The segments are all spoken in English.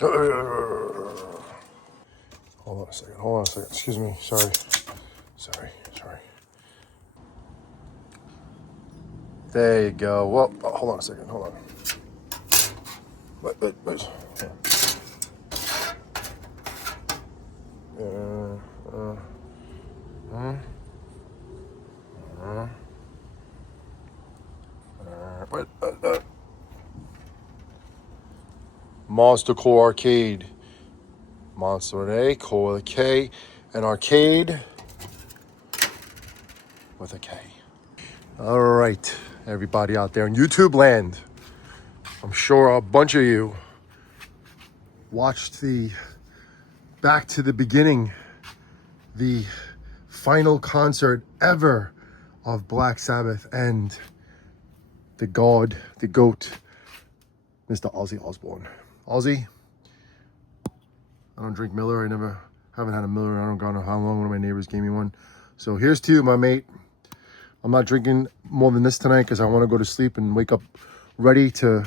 Hold on a second. Hold on a second. Excuse me. Sorry. There you go. Well, hold on a second. Hold on. Wait. Monster Core Arcade. Monster with an A, Core with a K, and Arcade with a K. All right, everybody out there in YouTube land. I'm sure a bunch of you watched the Back to the Beginning, the final concert ever of Black Sabbath and the god, the goat, Mr. Ozzy Osbourne. Ozzy, I don't drink Miller. Haven't had a Miller. I don't know how long. One of my neighbors gave me one. So here's to you, my mate. I'm not drinking more than this tonight because I want to go to sleep and wake up ready to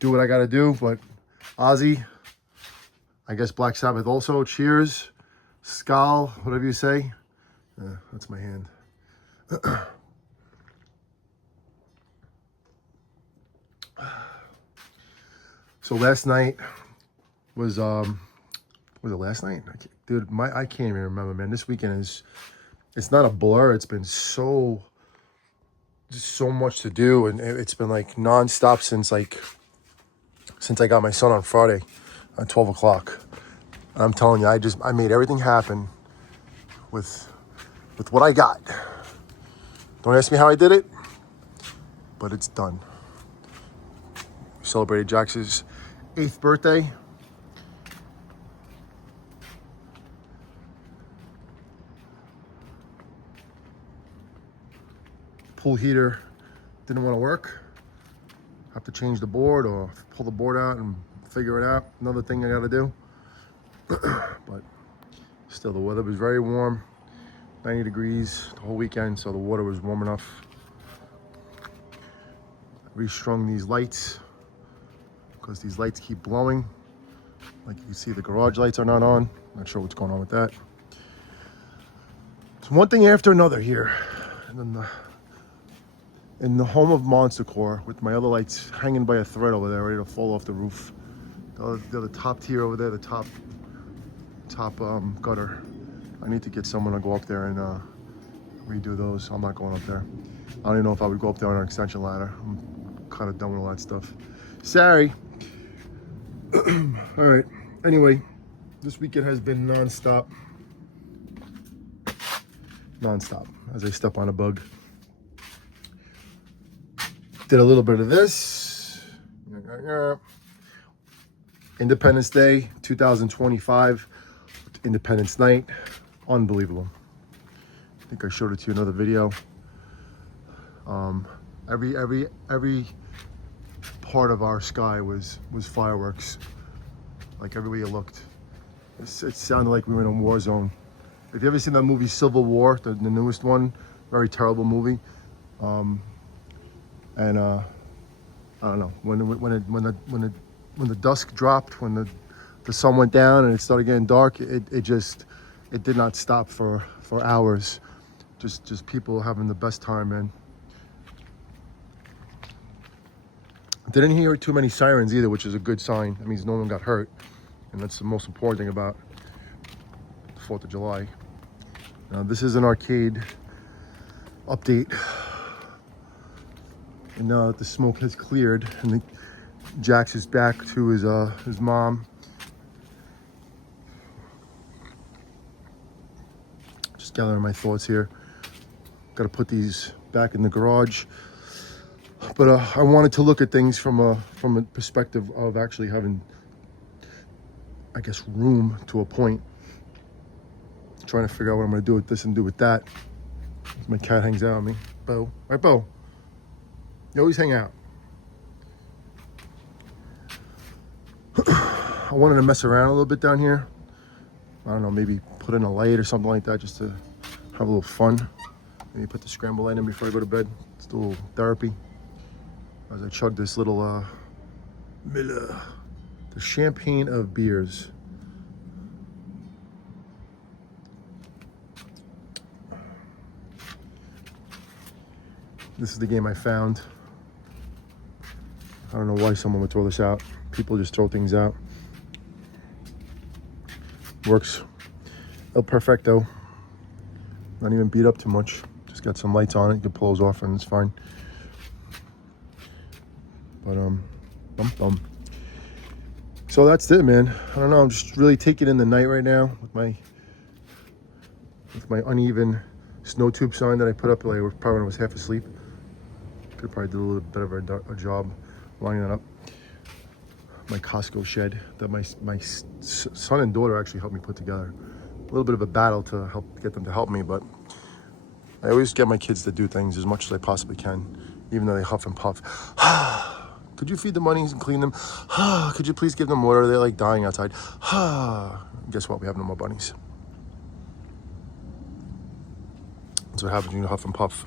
do what I got to do. But Ozzy, I guess Black Sabbath also. Cheers. Skal, whatever you say. That's my hand. So last night was it last night? I can't even remember, man. This weekend it's not a blur. It's been so much to do, and it's been like nonstop since I got my son on Friday at 12 o'clock. And I'm telling you, I made everything happen with what I got. Don't ask me how I did it, but it's done. We celebrated Jax's 8th birthday. Pool heater didn't want to work. Have to change the board or pull the board out and figure it out. Another thing I got to do. But still, the weather was very warm. 90 degrees the whole weekend, so the water was warm enough. Restrung these lights because these lights keep blowing. Like you can see, the garage lights are not on. Not sure what's going on with that. It's one thing after another here. And then in the home of Monster Core, with my other lights hanging by a thread over there, ready to fall off the roof. The other top tier over there, the top gutter. I need to get someone to go up there and redo those. I'm not going up there. I don't even know if I would go up there on an extension ladder. I'm kind of done with all that stuff. Sorry. All right. Anyway, this weekend has been non-stop as I step on a bug. Did a little bit of this. Independence Day 2025, Independence Night. Unbelievable. I think I showed it to you in another video. Every part of our sky was fireworks. Like everywhere you looked, it sounded like we were in a war zone. If you ever seen that movie Civil War, the newest one, very terrible movie. I don't know, when the dusk dropped, when the sun went down and it started getting dark, it did not stop for hours. Just people having the best time, man. Didn't hear too many sirens either, which is a good sign. That means no one got hurt, and that's the most important thing about the 4th of July. Now, this is an arcade update. And now that the smoke has cleared and Jax is back to his mom. Just gathering my thoughts here. Got to put these back in the garage. But I wanted to look at things from a perspective of actually having, I guess, room to a point. Trying to figure out what I'm going to do with this and do with that. My cat hangs out on me. Bo. Right, Bo? You always hang out. I wanted to mess around a little bit down here. I don't know, maybe put in a light or something like that just to have a little fun. Maybe put the scramble light in before I go to bed. It's a little therapy. As I chug this little Miller The champagne of beers. This is the game I found. I don't know why someone would throw this out. People just throw things out. Works el perfecto. Not even beat up too much. Just got some lights on it. You can pull those off and it's fine. But so that's it, man. I don't know. I'm just really taking in the night right now with my uneven snow tube sign that I put up like probably when I was half asleep. Could probably do a little bit of a job lining that up. My Costco shed that my son and daughter actually helped me put together. A little bit of a battle to get them to help me, but I always get my kids to do things as much as I possibly can, even though they huff and puff. Could you feed the bunnies and clean them? Could you please give them water? They're like dying outside. Guess what? We have no more bunnies. That's what happens when you huff and puff.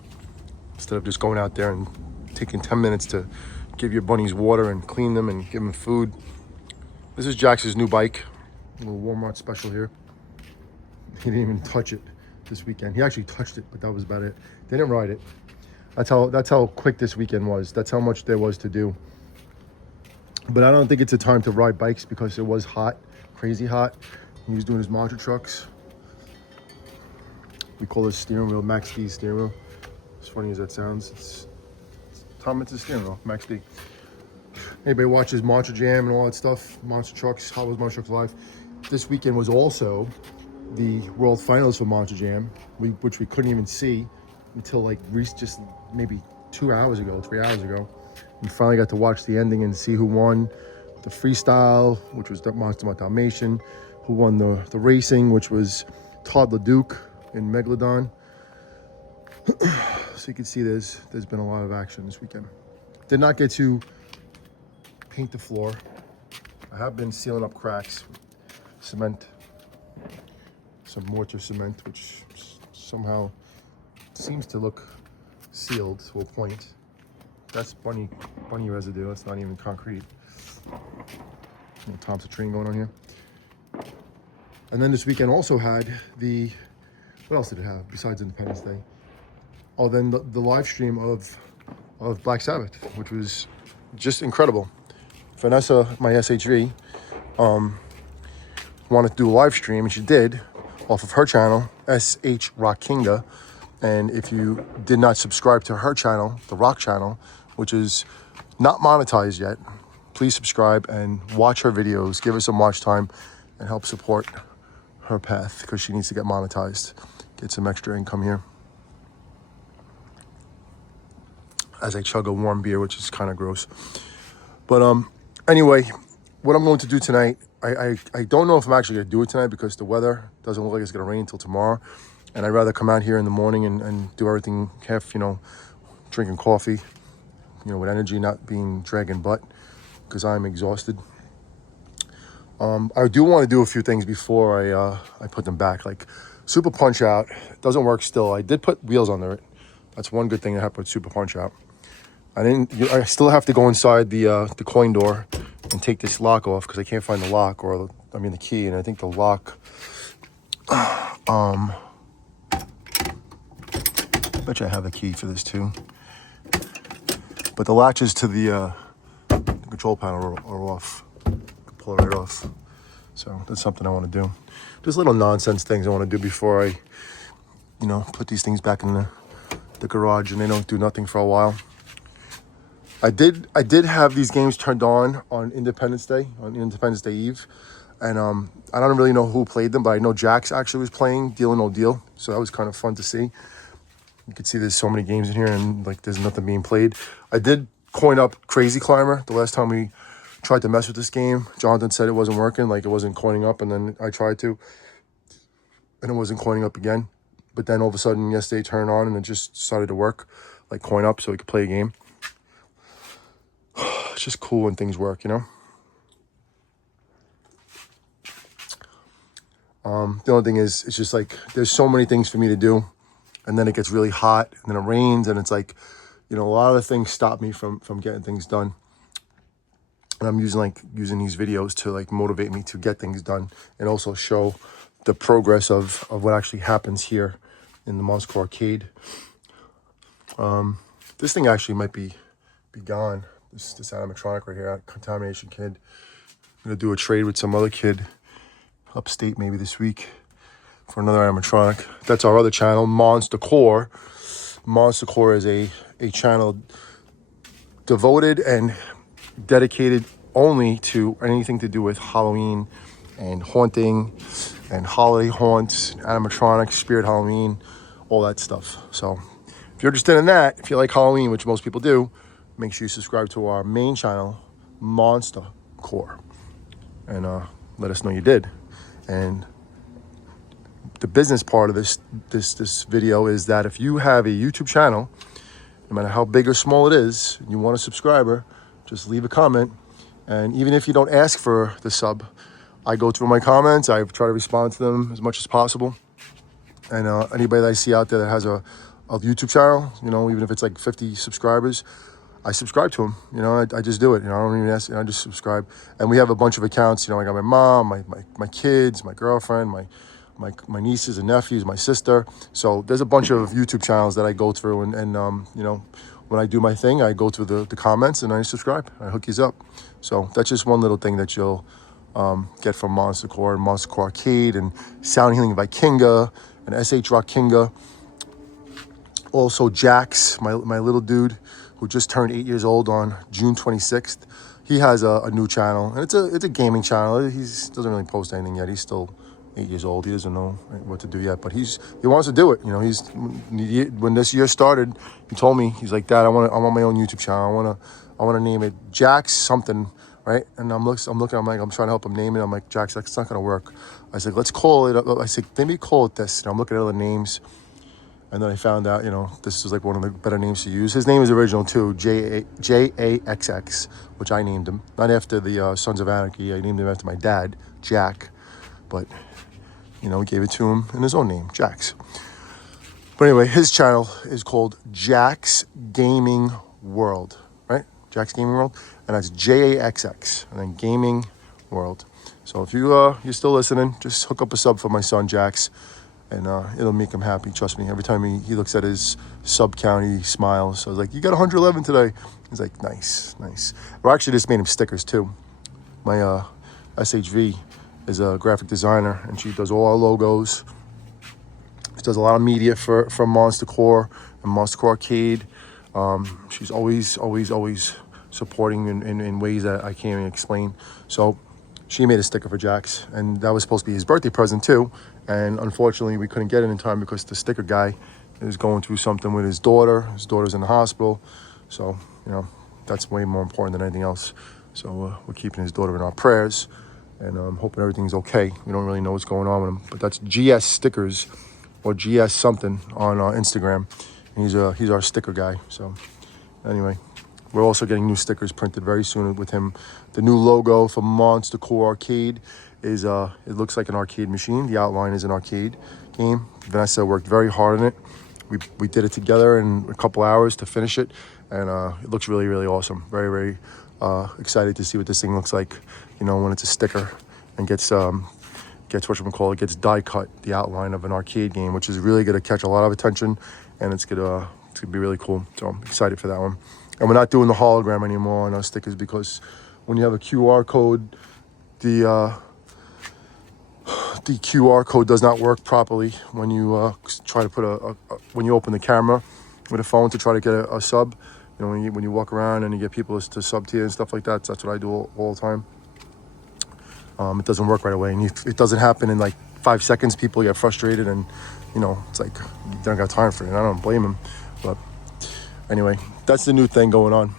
Instead of just going out there and taking 10 minutes to give your bunnies water and clean them and give them food. This is Jax's new bike. A little Walmart special here. He didn't even touch it this weekend. He actually touched it, but that was about it. They didn't ride it. That's how quick this weekend was. That's how much there was to do. But I don't think it's a time to ride bikes because it was hot, crazy hot. He was doing his monster trucks. We call this steering wheel Max D steering wheel. As funny as that sounds, it's a steering wheel, Max D. Anybody watches Monster Jam and all that stuff, Monster Trucks, Hot Wheels Monster Trucks Live. This weekend was also the World Finals for Monster Jam, which we couldn't even see until like just maybe 2 hours ago, 3 hours ago. We finally got to watch the ending and see who won the freestyle, which was Monster Dalmatian, who won the racing, which was Todd LeDuc in Megalodon. So you can see there's been a lot of action this weekend. Did not get to paint the floor. I have been sealing up cracks with cement, some mortar cement, which somehow seems to look sealed to a point. That's bunny residue. That's not even concrete. Little Thompson train going on here. And then this weekend also had what else did it have besides Independence Day? Oh, then the live stream of Black Sabbath, which was just incredible. Vanessa, my SHV, wanted to do a live stream, and she did, off of her channel, SH Rockinga. And if you did not subscribe to her channel, the Rock channel, which is not monetized yet, please subscribe and watch her videos, give her some watch time, and help support her path because she needs to get monetized, get some extra income here. As I chug a warm beer, which is kind of gross. But anyway, what I'm going to do tonight, I don't know if I'm actually going to do it tonight because the weather doesn't look like it's going to rain until tomorrow. And I'd rather come out here in the morning and do everything half, drinking coffee, with energy, not being dragging butt because I'm exhausted. I do want to do a few things before I put them back. Like Super Punch Out doesn't work still. I did put wheels under it. That's one good thing I have put Super Punch Out. I still have to go inside the coin door and take this lock off because I can't find the lock the key. And I think the lock, I bet you I have a key for this too. But the latches to the control panel are off. I can pull it right off. So that's something I want to do. Just little nonsense things I want to do before I, put these things back in the garage and they don't do nothing for a while. I did have these games turned on Independence Day, on Independence Day Eve. And I don't really know who played them, but I know Jax actually was playing Deal or No Deal. So that was kind of fun to see. You can see there's so many games in here and there's nothing being played. I did coin up Crazy Climber the last time we tried to mess with this game. Jonathan said it wasn't working, it wasn't coining up, and then I tried to, and it wasn't coining up again. But then all of a sudden yesterday it turned on and it just started to work, coin up so we could play a game. It's just cool when things work, The only thing is, it's just there's so many things for me to do, and then it gets really hot, and then it rains, and it's a lot of the things stop me from getting things done. And I'm using these videos to like motivate me to get things done and also show the progress of what actually happens here in the Monster Arcade. This thing actually might be gone. This animatronic right here, Contamination Kid. I'm gonna do a trade with some other kid upstate maybe this week for another animatronic. That's our other channel, Monster Core. Monster Core is a channel devoted and dedicated only to anything to do with Halloween and haunting and holiday haunts, animatronics, spirit Halloween, all that stuff. So if you're interested in that, if you like Halloween, which most people do, make sure you subscribe to our main channel, Monster Core, and let us know you did. And the business part of this video is that if you have a YouTube channel, no matter how big or small it is, and you want a subscriber, just leave a comment. And even if you don't ask for the sub, I go through my comments. I try to respond to them as much as possible. And anybody that I see out there that has a YouTube channel, you know, even if it's like 50 subscribers, I subscribe to them. You know, I just do it. You know, I don't even ask. You know, I just subscribe. And we have a bunch of accounts. You know, I got my mom, my kids, my girlfriend, my nieces and nephews, my sister. So there's a bunch of YouTube channels that I go through, and you know, when I do my thing, I go through the comments and I subscribe. I hook you up. So that's just one little thing that you'll get from Monster Core and Monster Core Arcade and Sound Healing Vikinga and SH Rock Kinga. Also Jax, my little dude who just turned 8 years old on June 26th. He has a new channel, and it's a gaming channel. He doesn't really post anything yet. He's still 8 years old. He doesn't know what to do yet, but he wants to do it. You know, when this year started, he told me, he's like, Dad, I want my own YouTube channel. I want to name it Jax something, right? And I'm looking, I'm trying to help him name it. I'm like, Jax, that's not gonna work. I said, let's call it. I said, maybe call it this. And I'm looking at other names. And then I found out, you know, this was like one of the better names to use. His name is original too, JAXX, which I named him. Not after the Sons of Anarchy. I named him after my dad, Jack. But, you know, he gave it to him in his own name, Jax. But anyway, his channel is called Jax Gaming World, right? Jax Gaming World. And that's JAXX, and then Gaming World. So if you're still listening, just hook up a sub for my son, Jax. And it'll make him happy, trust me. Every time he looks at his sub count, he smiles. So I was like, you got 111 today. He's like, nice. Well, actually, just made him stickers, too. My SHV is a graphic designer, and she does all our logos. She does a lot of media for Monster Core and Monster Core Arcade. She's always supporting in ways that I can't even explain. So she made a sticker for Jax, and that was supposed to be his birthday present, too. And unfortunately, we couldn't get it in time because the sticker guy is going through something with his daughter. His daughter's in the hospital. So, you know, that's way more important than anything else. So we're keeping his daughter in our prayers and hoping everything's okay. We don't really know what's going on with him. But that's GS Stickers or GS something on Instagram. And he's our sticker guy. So anyway, we're also getting new stickers printed very soon with him. The new logo for Monster Core Arcade is it looks like an arcade machine. The outline is an arcade game. Vanessa worked very hard on it. We did it together in a couple hours to finish it, and it looks really, really awesome. Very, very excited to see what this thing looks like, you know, when it's a sticker and gets gets die cut, the outline of an arcade game, which is really going to catch a lot of attention, and it's gonna be really cool. So I'm excited for that one. And we're not doing the hologram anymore on our stickers because when you have a QR code, the QR code does not work properly when you try to put when you open the camera with a phone to try to get a sub. You know, when you walk around and you get people to sub to you and stuff like that. So that's what I do all the time. It doesn't work right away, and it doesn't happen in like 5 seconds. People get frustrated, and you know, it's like you don't got time for it. And I don't blame them, but anyway, that's the new thing going on.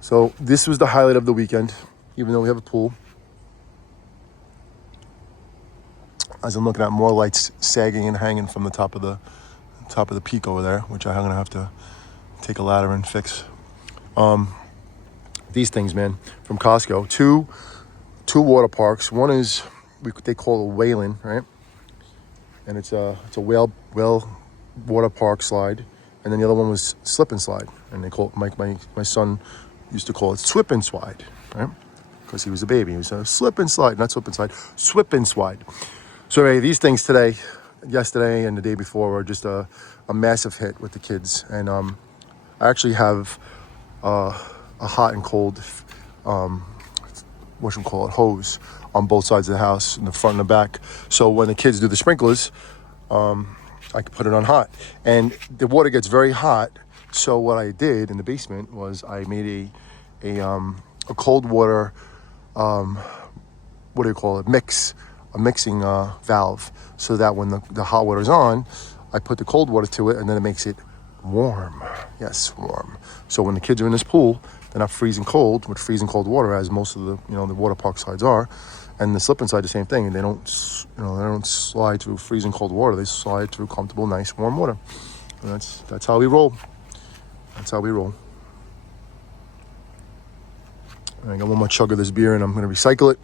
So this was the highlight of the weekend, even though we have a pool. As I'm looking at more lights sagging and hanging from the top of the peak over there, which I'm gonna have to take a ladder and fix. These things, man, from Costco. Two water parks. One is they call it Whalen, right? And it's a whale water park slide. and then the other one was slip and slide. And they call it, my son used to call it swip and slide, right? Because he was a baby. He was a slip and slide, not slip and slide, swip and slide. So anyway, these things today, yesterday and the day before were just a massive hit with the kids. And I actually have a hot and cold, hose on both sides of the house, in the front and the back. So when the kids do the sprinklers, I could put it on hot. And the water gets very hot. So what I did in the basement was I made a cold water, a mixing valve, so that when the hot water is on, I put the cold water to it, and then it makes it warm. Yes, warm. So when the kids are in this pool, they're not freezing cold with freezing cold water, as most of the the water park slides are, and the slip and slide the same thing. And they don't slide through freezing cold water. They slide through comfortable, nice, warm water. And that's how we roll. That's how we roll. I got one more chug of this beer, and I'm going to recycle it.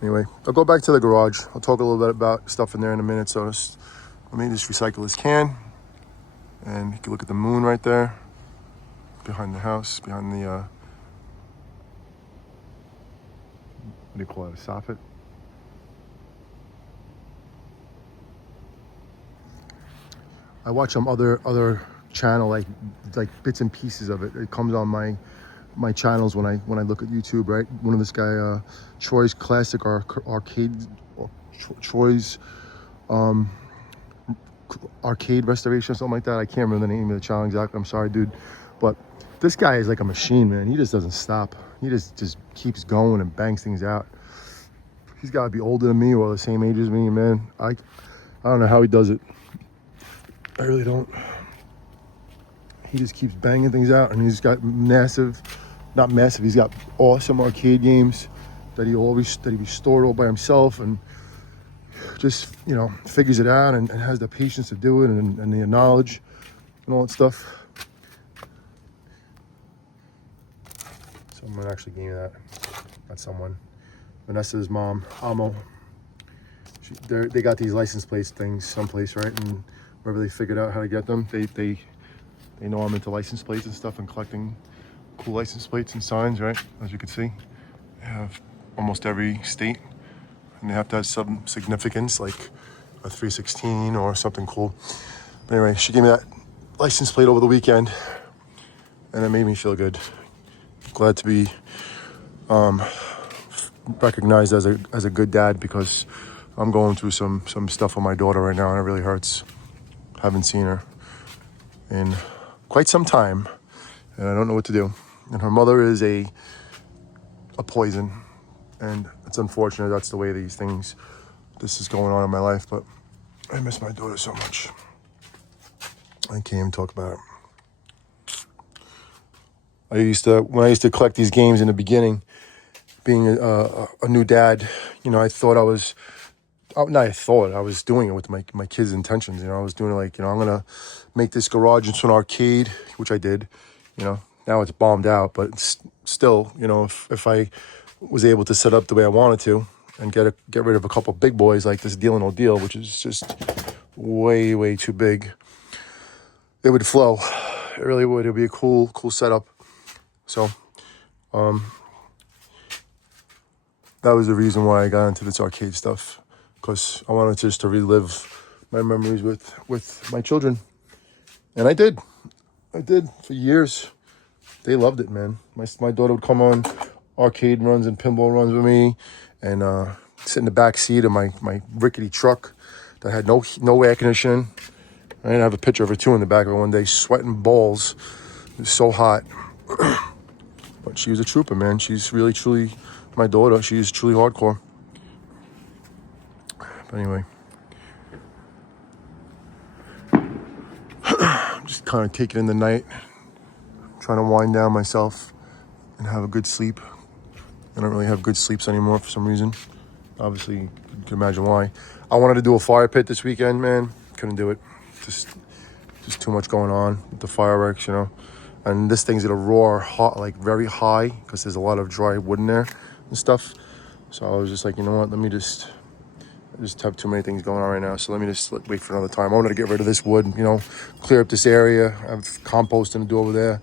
Anyway, I'll go back to the garage. I'll talk a little bit about stuff in there in a minute. So let me just recycle this can. And you can look at the moon right there, behind the house, behind the, what do you call it, a soffit? I watch some other channel, like bits and pieces of it. It comes on my channels when I look at YouTube, right? One of this guy, Troy's Classic Arcade, Troy's Arcade Restoration or something like that. I can't remember the name of the channel exactly. I'm sorry, dude. But this guy is like a machine, man. He just doesn't stop. He just keeps going and bangs things out. He's got to be older than me or the same age as me, man. I don't know how he does it. I really don't. He just keeps banging things out, and he's got not massive, he's got awesome arcade games that he restored all by himself, and just, figures it out and has the patience to do it, and the knowledge and all that stuff. Someone actually gave me that. Not someone. Vanessa's mom, Amo. They got these license plate things someplace, right? And wherever they figured out how to get them, they know I'm into license plates and stuff and collecting cool license plates and signs, right? As you can see, they have almost every state, and they have to have some significance, like a 316 or something cool. But anyway, she gave me that license plate over the weekend, and it made me feel good. Glad to be recognized as a good dad, because I'm going through some stuff with my daughter right now, and it really hurts. Haven't seen her in quite some time, and I don't know what to do. And her mother is a poison, and it's unfortunate that's the way this is going on in my life, but I miss my daughter so much. I can't even talk about it. When I used to collect these games in the beginning, being a new dad, I thought I was doing it with my kids' intentions. I was doing it like, I'm going to make this garage into an arcade, which I did. Now it's bombed out, but it's still, if I was able to set up the way I wanted to and get rid of a couple big boys like this Deal or No Deal, which is just way, way too big, it would flow. It really would. It would be a cool setup. So, that was the reason why I got into this arcade stuff, because I wanted just to relive my memories with my children. And I did for years. They loved it, man. My daughter would come on arcade runs and pinball runs with me, and sit in the back seat of my rickety truck that had no air conditioning. I didn't have a picture of her too in the back of it one day, sweating balls. It was so hot. But she was a trooper, man. She's really, truly, my daughter, she's truly hardcore. But anyway, I'm just kind of taking in the night, trying to wind down myself and have a good sleep. I don't really have good sleeps anymore for some reason. Obviously, you can imagine why. I wanted to do a fire pit this weekend, man. Couldn't do it. Just too much going on with the fireworks, And this thing's gonna roar hot, like very high, because there's a lot of dry wood in there and stuff. So I was just like, you know what? Let me just I just have too many things going on right now, so let me just wait for another time. I wanted to get rid of this wood, clear up this area. I have composting to do over there.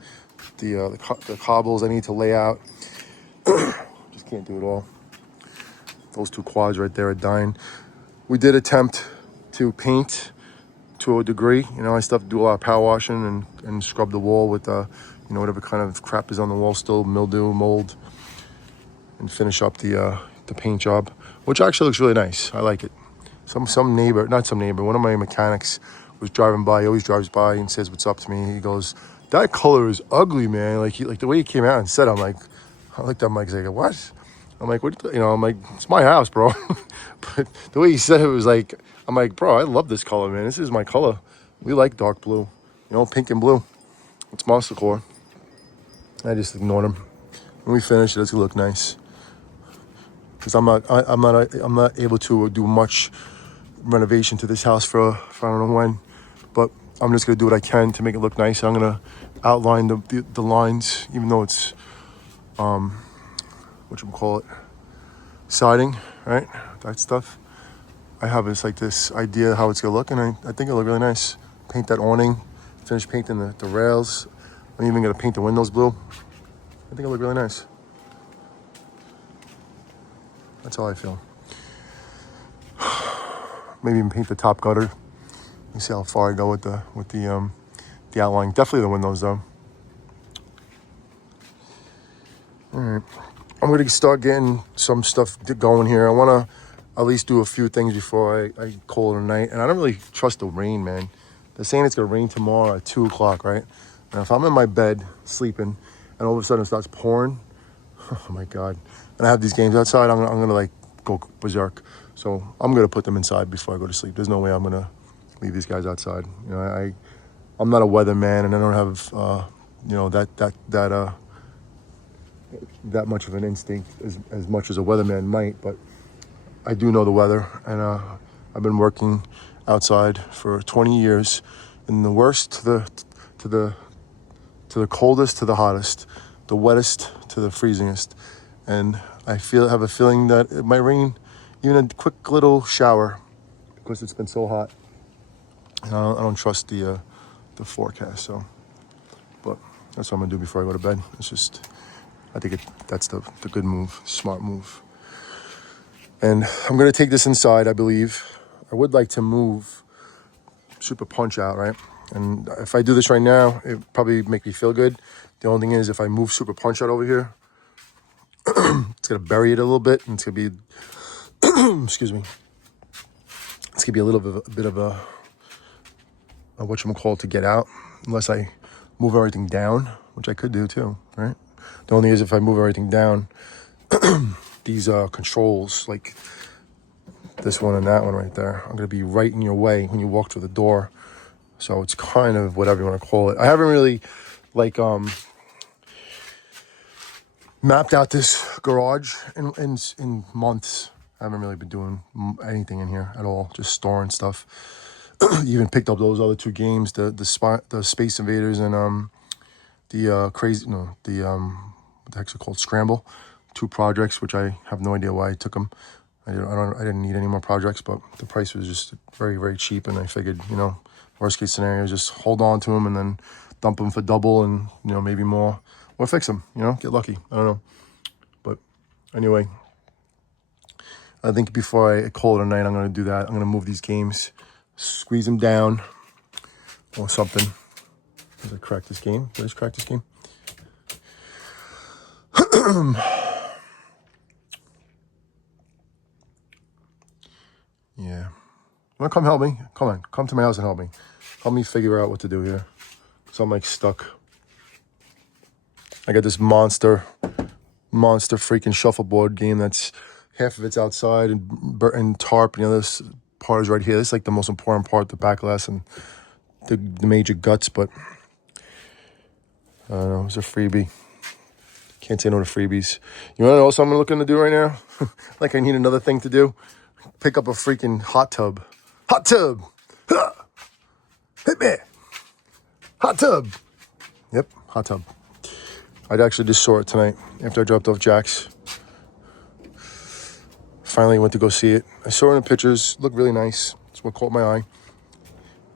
The cobbles I need to lay out. Just can't do it all. Those two quads right there are dying. We did attempt to paint to a degree. I still have to do a lot of power washing and scrub the wall with whatever kind of crap is on the wall still, mildew, mold, and finish up the paint job, which actually looks really nice. I like it. Some neighbor, not some neighbor, one of my mechanics was driving by. He always drives by and says what's up to me. He goes, "That color is ugly, man." Like the way he came out and said, I looked at him like, "What?" I'm like, "What?" I'm like, "It's my house, bro." But the way he said it was like, I'm like, "Bro, I love this color, man. This is my color. We like dark blue, pink and blue. It's monster core." I just ignored him. When we finish, it's gonna look nice. Because I'm not able to do much renovation to this house for I don't know when, but I'm just gonna do what I can to make it look nice. I'm gonna outline the lines, even though it's siding, right? That stuff. I have this idea how it's gonna look, and I think it'll look really nice. Paint that awning, finish painting the rails. I'm even gonna paint the windows blue. I think it'll look really nice. That's how I feel. Maybe even paint the top gutter. Let me see how far I go with the outline. Definitely the windows though. All right, I'm gonna start getting some stuff going here. I wanna at least do a few things before I call it a night. And I don't really trust the rain, man. They're saying it's gonna rain tomorrow at 2:00, right? And if I'm in my bed sleeping and all of a sudden it starts pouring, oh my God. And I have these games outside, I'm gonna go berserk. So I'm gonna put them inside before I go to sleep. There's no way I'm gonna leave these guys outside. I'm not a weatherman, and I don't have that much of an instinct as much as a weatherman might, but I do know the weather, and I've been working outside for 20 years, in the worst to the coldest to the hottest, the wettest to the freezingest, and I have a feeling that it might rain, even a quick little shower, because it's been so hot. And I don't trust the forecast, so. But that's what I'm gonna do before I go to bed. It's just, I think that's the good move, smart move. And I'm gonna take this inside, I believe. I would like to move Super Punch out, right? And if I do this right now, it probably make me feel good. The only thing is, if I move Super Punch out over here, it's gonna bury it a little bit, and it's gonna be, excuse me, it's gonna be a bit of a whatchamacallit to get out, unless I move everything down, which I could do too, right? The only thing is, if I move everything down, these controls, like this one and that one right there, are gonna be right in your way when you walk through the door. So it's kind of whatever you want to call it. I haven't really mapped out this garage in months. I haven't really been doing anything in here at all, just storing stuff. Even picked up those other two games, the Space Invaders and what the heck's it called, Scramble. Two projects, which I have no idea why I took them. I didn't need any more projects, but the price was just very, very cheap, and I figured, worst case scenario, just hold on to them and then dump them for double, and maybe more, or fix them. Get lucky. I don't know, but anyway, I think before I call it a night, I'm gonna do that. I'm gonna move these games, squeeze them down, or something. Did I crack this game? Did I just crack this game? Yeah. You wanna come help me? Come on, come to my house and help me. Help me figure out what to do here. So I'm stuck. I got this monster freaking shuffleboard game that's half of it's outside and tarp, and the other part is right here. This is the most important part, the back glass and the major guts, but I don't know, it's a freebie. Can't say no to freebies. You wanna know what I'm looking to do right now? I need another thing to do. Pick up a freaking hot tub. Hot tub! Huh. Hit me! Hot tub! Yep, hot tub. I actually just saw it tonight after I dropped off Jax. finally went to go see it. I saw it in the pictures. Looked really nice. That's what caught my eye.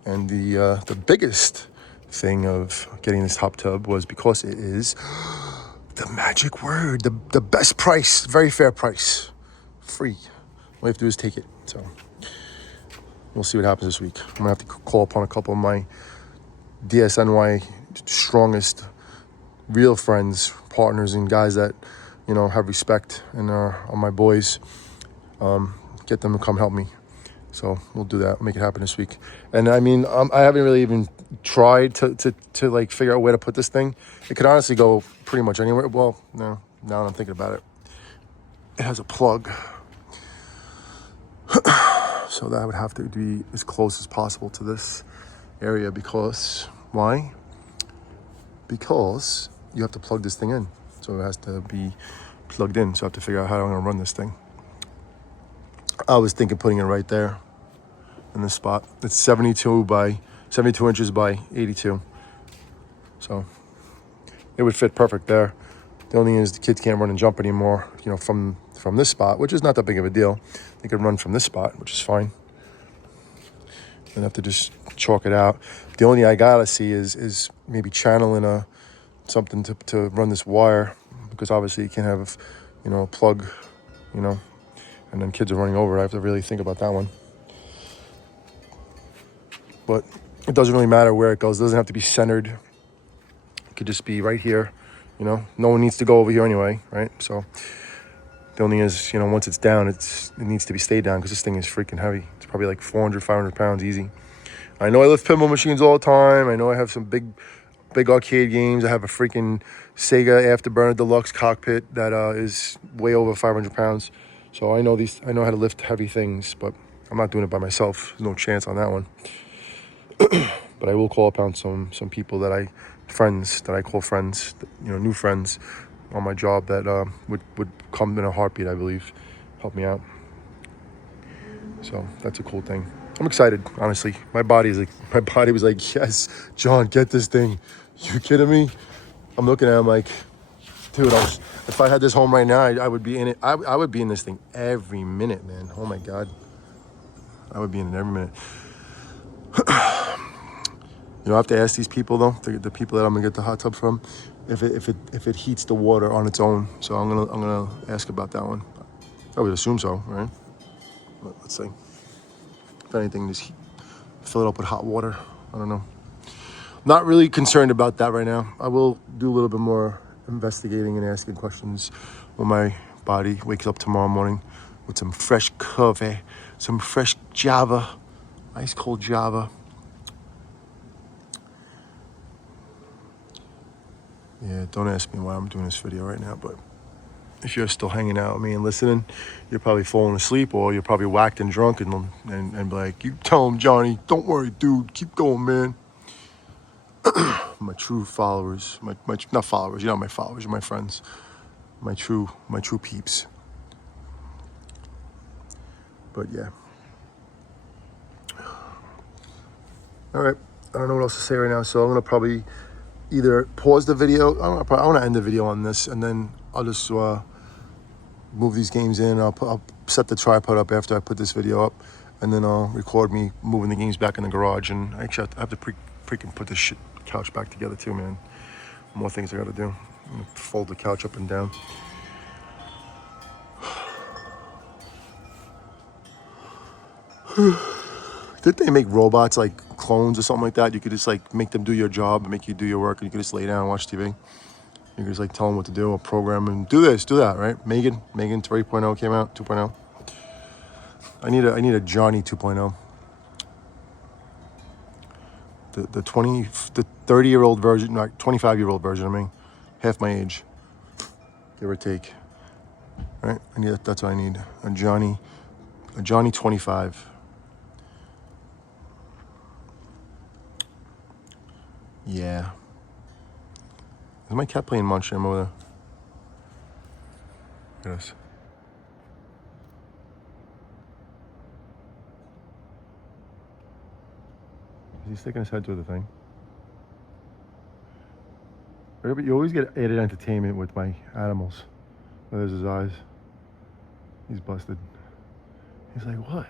And the biggest thing of getting this hot tub was because it is the magic word, the best price, very fair price, free. All you have to do is take it. So we'll see what happens this week. I'm gonna have to call upon a couple of my DSNY strongest, real friends, partners, and guys that have respect and are my boys. Get them to come help me. So we'll do that. We'll make it happen this week. And I mean, I haven't really even tried to like figure out where to put this thing. It could honestly go pretty much anywhere. Well, no, now that I'm thinking about it, it has a plug. So that would have to be as close as possible to this area because, why? Because you have to plug this thing in. So it has to be plugged in. So I have to figure out how I'm gonna run this thing. I was thinking putting it right there in this spot. It's 72 inches by 82. So it would fit perfect there. The only thing is the kids can't run and jump anymore, from this spot, which is not that big of a deal. They could run from this spot, which is fine. And have to just chalk it out. The only thing I gotta see is maybe channeling something to run this wire, because obviously you can't have, a plug, and then kids are running over. I have to really think about that one. But it doesn't really matter where it goes. It doesn't have to be centered. It could just be right here. No one needs to go over here anyway, right? So the only thing is, once it's down, it needs to be stayed down because this thing is freaking heavy. It's probably like 400, 500 pounds easy. I know I lift pinball machines all the time. I know I have some big arcade games. I have a freaking Sega Afterburner Deluxe cockpit that is way over 500 pounds. So I know how to lift heavy things, but I'm not doing it by myself. There's no chance on that one. But I will call upon some people that I call friends, new friends on my job that would come in a heartbeat, I believe, help me out. So that's a cool thing. I'm excited, honestly. My body was like, yes, John, get this thing. You kidding me? I'm looking at him like, dude, if I had this home right now, I would be in it. I would be in this thing every minute, man. Oh my God. I would be in it every minute. I have to ask these people though, the people that I'm gonna get the hot tub from, if it heats the water on its own. So I'm gonna ask about that one. I would assume so, right? But let's see. If anything, just fill it up with hot water. I don't know. Not really concerned about that right now. I will do a little bit more investigating and asking questions when my body wakes up tomorrow morning with some fresh coffee, some fresh Java, ice cold Java. Yeah, don't ask me why I'm doing this video right now, but if you're still hanging out with me and listening, you're probably falling asleep or you're probably whacked and drunk and be like, you tell him, Johnny, don't worry, dude, keep going, man. My true followers, my not followers, you're not my followers, you're my friends. My true peeps. But yeah. All right, I don't know what else to say right now, so I'm gonna probably either pause the video. I want to end the video on this, and then I'll just move these games in. I'll set the tripod up after I put this video up, and then I'll record me moving the games back in the garage. And actually, I have to freaking put this couch back together too, man. More things I gotta do. I'm gonna fold the couch up and down. Did they make robots like clones or something like that? You could just like make them do your job and make you do your work, and you could just lay down and watch TV. You could just like tell them what to do, or program and do this, do that, right? Megan 3.0 came out, 2.0. I need a Johnny 2.0. The 30-year-old version, not 25-year-old version. I mean, half my age, give or take. Right? That's what I need. A Johnny 25. Yeah. Is my cat playing Munch Jam over there? Look at this. Is he sticking his head through the thing? You always get added entertainment with my animals. Oh, there's his eyes. He's busted. He's like, what?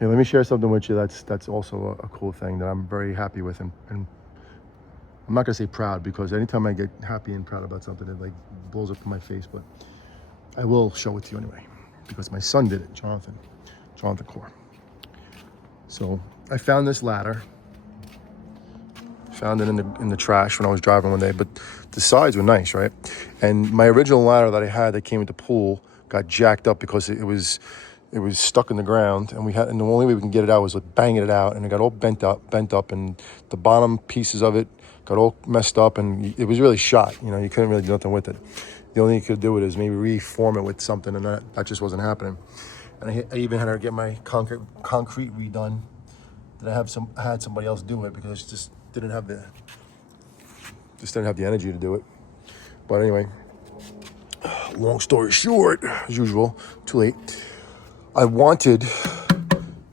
Yeah, let me share something with you. That's also a cool thing that I'm very happy with, and I'm not gonna say proud, because anytime I get happy and proud about something, it like blows up in my face. But I will show it to you anyway, because my son did it, Jonathan Core. So I found this ladder. Found it in the trash when I was driving one day, but the sides were nice, right? And my original ladder that I had that came with the pool got jacked up because it was stuck in the ground, and the only way we can get it out was like banging it out, and it got all bent up, and the bottom pieces of it got all messed up, and it was really shot. You know, you couldn't really do nothing with it. The only thing you could do with it is maybe reform it with something, and that just wasn't happening. And I even had to get my concrete redone. That I had somebody else do it, because I just didn't have the energy to do it. But anyway, long story short, as usual, too late. I wanted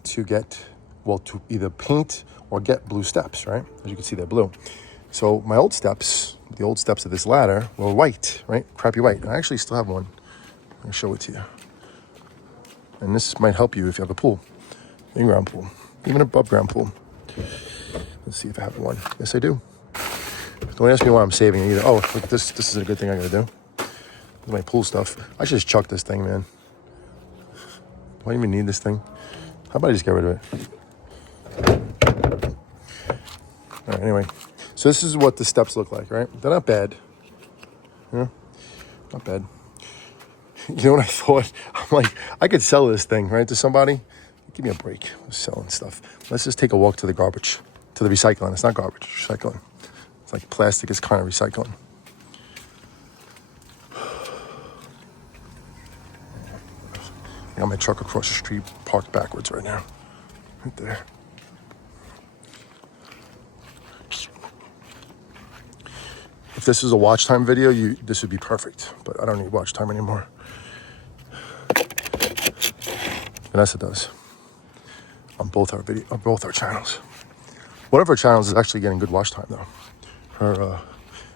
to to either paint or get blue steps, right? As you can see, they're blue. So my the old steps of this ladder were white, right? Crappy white. And I actually still have one. I'll show it to you. And this might help you if you have a pool, in-ground pool, even above ground pool. Let's see if I have one. Yes, I do. Don't ask me why I'm saving it either. Oh, look, this is a good thing I gotta do. This is my pool stuff. I should just chuck this thing, man. Do I even need this thing? How about I just get rid of it? All right, anyway. So this is what the steps look like, right? They're not bad. Yeah, not bad. You know what I thought? I'm like, I could sell this thing, right, to somebody. Give me a break. I'm selling stuff. Let's just take a walk to the garbage, to the recycling. It's not garbage, it's recycling. It's like plastic is kind of recycling. I got my truck across the street parked backwards right now. Right there. If this is a watch time video, this would be perfect. But I don't need watch time anymore. Vanessa does. On both our channels. One of our channels is actually getting good watch time though. Her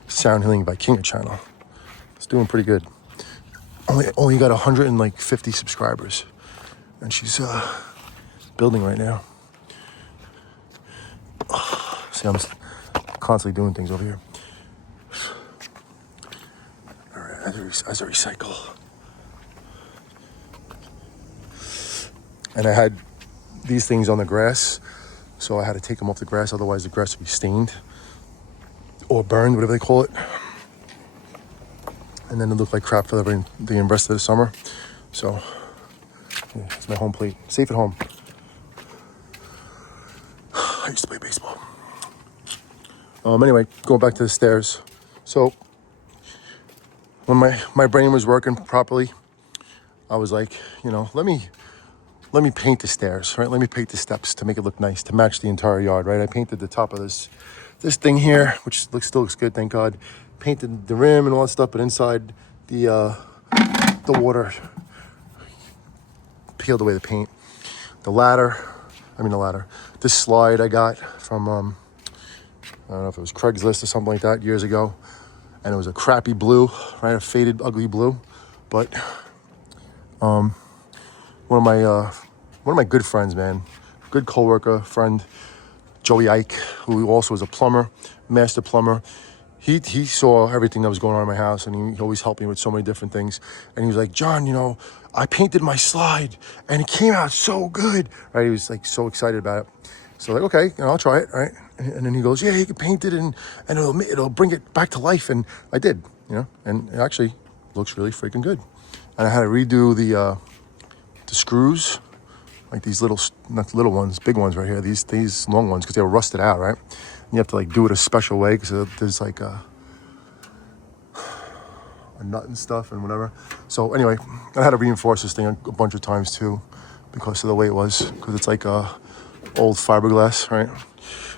Sound Healing Vikinga channel. It's doing pretty good. Only got 150 subscribers, and she's building right now. See, I'm constantly doing things over here. All right, as I recycle. And I had these things on the grass, so I had to take them off the grass, otherwise the grass would be stained or burned, whatever they call it. And then it looked like crap for the rest of the summer. So, yeah, it's my home plate. Safe at home. I used to play baseball. Anyway, going back to the stairs. So, when my brain was working properly, I was like, let me paint the stairs, right? Let me paint the steps to make it look nice, to match the entire yard, right? I painted the top of this thing here, which still looks good, thank God. Painted the rim and all that stuff, but inside the water peeled away the paint. The ladder. This slide I got from I don't know if it was Craigslist or something like that years ago, and it was a crappy blue, right? A faded, ugly blue, but one of my good friends, man, good coworker, friend, Joey Ike, who also was a plumber, master plumber. He saw everything that was going on in my house, and he always helped me with so many different things. And he was like, John, I painted my slide, and it came out so good, right? He was like so excited about it. So like, okay, I'll try it, right? And then he goes, yeah, you can paint it, and it'll bring it back to life. And I did, and it actually looks really freaking good. And I had to redo the screws, like these not little ones, big ones right here, these long ones, because they were rusted out, right? And you have to like do it a special way, because there's like a nut and stuff and whatever. So anyway, I had to reinforce this thing a bunch of times too, because of the way it was, because it's like old fiberglass, right?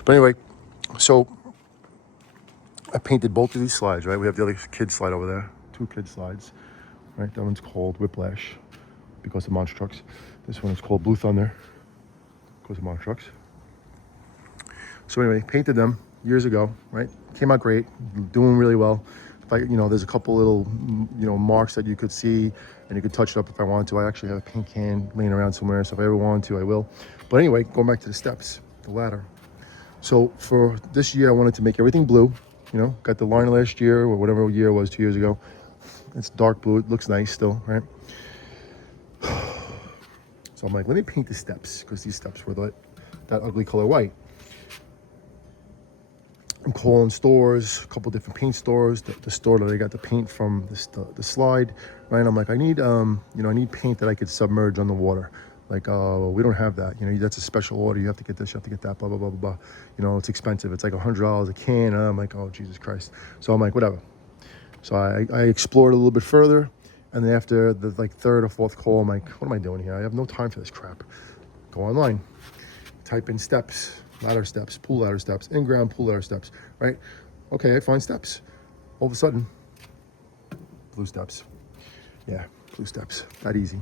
But anyway, so I painted both of these slides, right? We have the other kid slide over there, 2 kid slides, right? That one's called Whiplash, because of Monster Trucks. This one is called Blue Thunder, because of Monster Trucks. So anyway, painted them years ago, right? Came out great, doing really well. like, you know, there's a couple little, you know, marks that you could see, and you could touch it up if I wanted to. I actually have a paint can laying around somewhere, so if I ever wanted to, I will. But anyway, going back to the steps, the ladder. So for this year, I wanted to make everything blue. You know, got the line last year, or whatever year it was, 2 years ago. It's dark blue. It looks nice still, right? So I'm like, let me paint the steps, because these steps were that ugly color white. I'm calling stores, a couple different paint stores. The store that I got the paint from, the slide, right? I'm like, I need, you know, I need paint that I could submerge on the water. Like, we don't have that. You know, that's a special order. You have to get this, you have to get that, blah, blah, blah, blah, blah. You know, it's expensive. It's like $100 a can. And I'm like, oh, Jesus Christ. So I'm like, whatever. So I explored a little bit further. And then after the like third or fourth call, I'm like, what am I doing here? I have no time for this crap. Go online, type in steps, ladder steps, pool ladder steps, in-ground pool ladder steps, right? Okay, I find steps. All of a sudden, blue steps. Yeah, blue steps, that easy.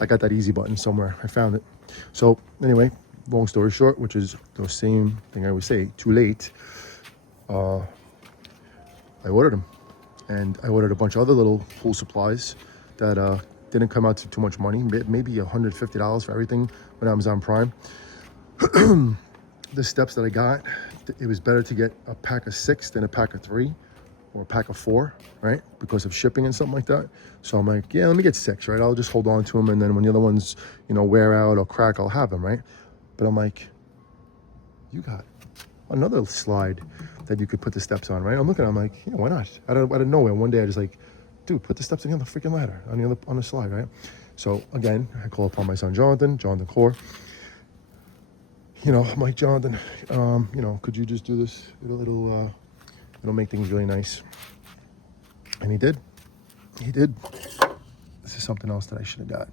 I got that easy button somewhere, I found it. So anyway, long story short, which is the same thing I would say, too late, I ordered them. And I ordered a bunch of other little pool supplies that didn't come out to too much money, maybe $150 for everything on Amazon Prime. The steps that I got, it was better to get a pack of 6 than a pack of 3 or a pack of 4, right? Because of shipping and something like that. So I'm like, yeah, let me get 6, right? I'll just hold on to them, and then when the other ones, you know, wear out or crack, I'll have them, right? But I'm like, you got another slide that you could put the steps on, right? I'm looking, I'm like, yeah, why not? Out of nowhere, one day I just like, dude, put the steps on the freaking ladder, on the slide, right? So again, I call upon my son Jonathan Core. You know, I'm like, Jonathan, you know, could you just do this? It'll make things really nice. And he did. He did. This is something else that I should have got.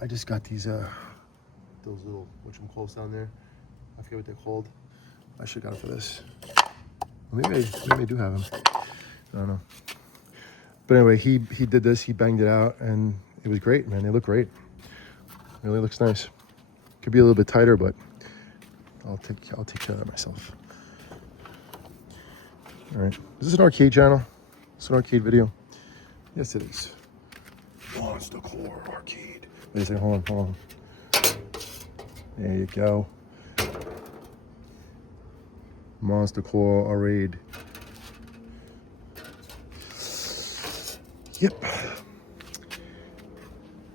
I just got these those little whatchamacalls down there. I forget what they're called. I should have got it for this. Maybe I do have them. I don't know. But anyway, he did this. He banged it out, and it was great, man. They look great. It really looks nice. Could be a little bit tighter, but I'll take care of that myself. All right. Is this an arcade channel? It's an arcade video. Yes, it is. Monster Core Arcade. Wait a second. Hold on. There you go. Monster Core Arcade. Yep.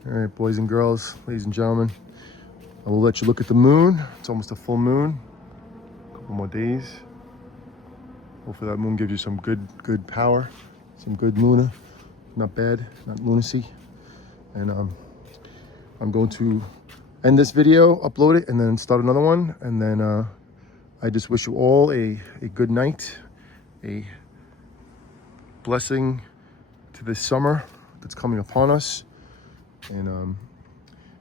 All right, boys and girls, ladies and gentlemen, I will let you look at the moon. It's almost a full moon. A couple more days. Hopefully that moon gives you some good power, some good luna. Not bad, not lunacy. And I'm going to end this video, upload it, and then start another one. And then I just wish you all a good night, a blessing to this summer that's coming upon us. And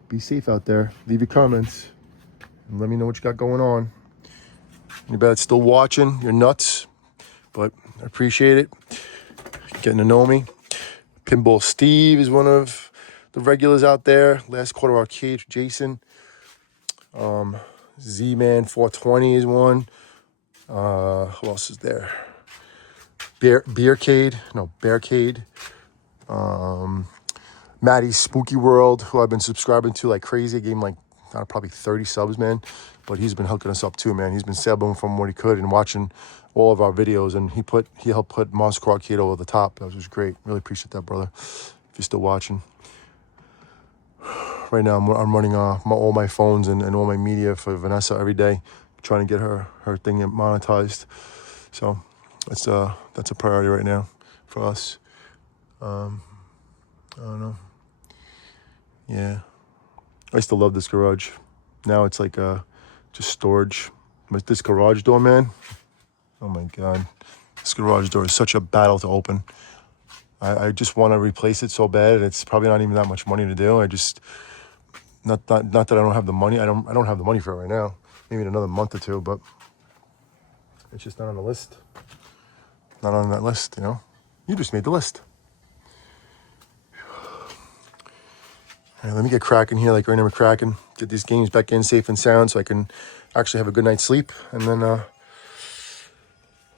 be safe out there. Leave your comments and let me know what you got going on. You bet it's still watching. You're nuts, but I appreciate it. Getting to know me. Pinball Steve is one of the regulars out there. Last Quarter Arcade, Jason. Z-Man 420 is one. Who else is there? Bearcade. Maddie's Spooky World, who I've been subscribing to like crazy. I gave him like probably 30 subs, man. But he's been hooking us up too, man. He's been sabbing from what he could and watching all of our videos. And he helped put Monster Core Arcade over the top. That was great. Really appreciate that, brother. If you're still watching. Right now, I'm running all my phones and all my media for Vanessa every day, trying to get her thing monetized. So that's a priority right now for us. I don't know. Yeah, I still love this garage. Now it's like just storage. But this garage door, man, oh my God. This garage door is such a battle to open. I just want to replace it so bad, and it's probably not even that much money to do. I just, not that I don't have the money. I don't have the money for it right now. Maybe in another month or two, but it's just not on the list. Not on that list, you know. You just made the list. All right, let me get cracking here, like right now we're cracking. Get these games back in safe and sound so I can actually have a good night's sleep. And then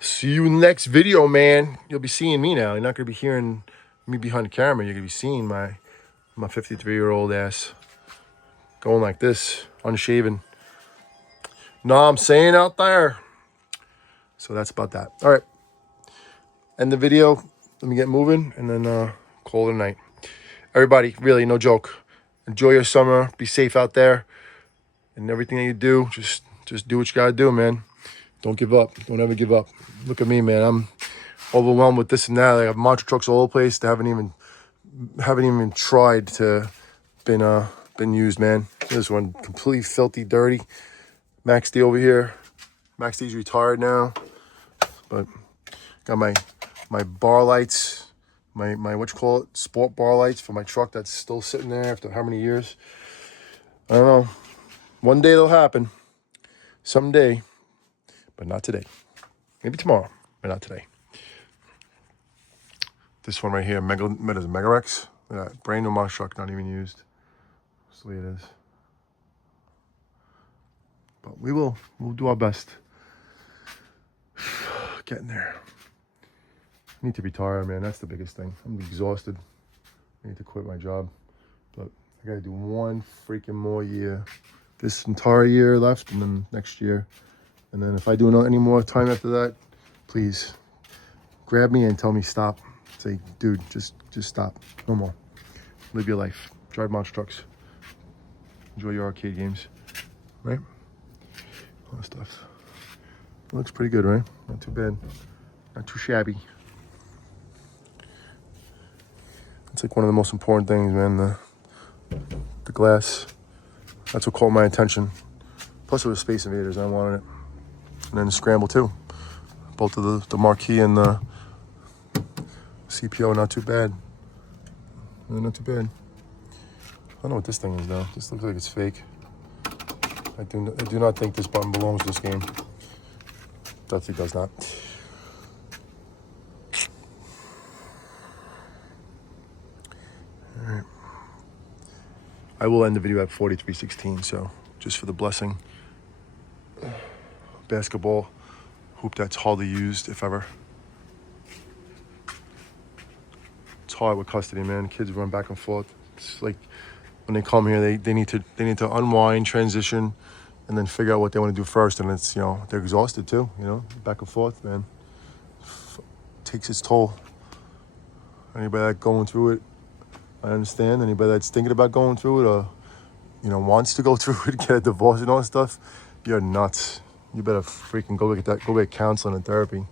See you in the next video, man. You'll be seeing me now. You're not gonna be hearing me behind the camera. You're gonna be seeing my 53-year-old ass going like this, unshaven. No, I'm saying out there. So that's about that. All right. End the video. Let me get moving and then call it a night. Everybody, really, no joke. Enjoy your summer. Be safe out there. And everything that you do, just do what you gotta do, man. Don't give up. Don't ever give up. Look at me, man. I'm overwhelmed with this and that. I have monster trucks all over the place. They haven't even tried to been used, man. This one completely filthy, dirty. Max D over here. Max D's retired now, but got my bar lights, my what you call it, sport bar lights for my truck that's still sitting there after how many years? I don't know. One day it'll happen. Someday, but not today. Maybe tomorrow, but not today. This one right here, Megarex. Brand new monster truck, not even used. That's the way it is. But we'll do our best. Getting there. I need to retire, man. That's the biggest thing. I'm exhausted. I need to quit my job. But I gotta do one freaking more year. This entire year left, and then next year. And then if I do any more time after that, please grab me and tell me stop. Say, dude, just stop. No more. Live your life. Drive monster trucks. Enjoy your arcade games. Right? All that stuff. It looks pretty good, right? Not too bad. Not too shabby. It's like one of the most important things, man. The glass. That's what caught my attention. Plus it was Space Invaders. I wanted it. And then the Scramble too. Both of the marquee and the CPO, not too bad. Not too bad. I don't know what this thing is though. This looks like it's fake. I do not think this button belongs to this game. Definitely does not. All right. I will end the video at 43:16, so just for the blessing. Basketball hoop that's hardly used, if ever. It's hard with custody, man. Kids run back and forth. It's like when they come here, they need to unwind, transition, and then figure out what they want to do first. And it's, they're exhausted too, back and forth, man. Takes its toll. Anybody that's going through it, I understand. Anybody that's thinking about going through it or, wants to go through it, get a divorce and all that stuff, you're nuts. You better freaking go get counseling and therapy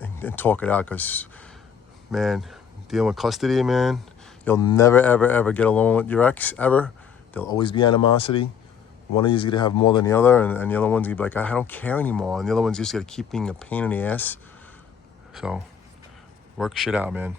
and talk it out, because, man, dealing with custody, man, you'll never, ever, ever get along with your ex, ever. There'll always be animosity. One of you's going to have more than the other, and the other one's going to be like, I don't care anymore. And the other one's just going to keep being a pain in the ass. So, work shit out, man.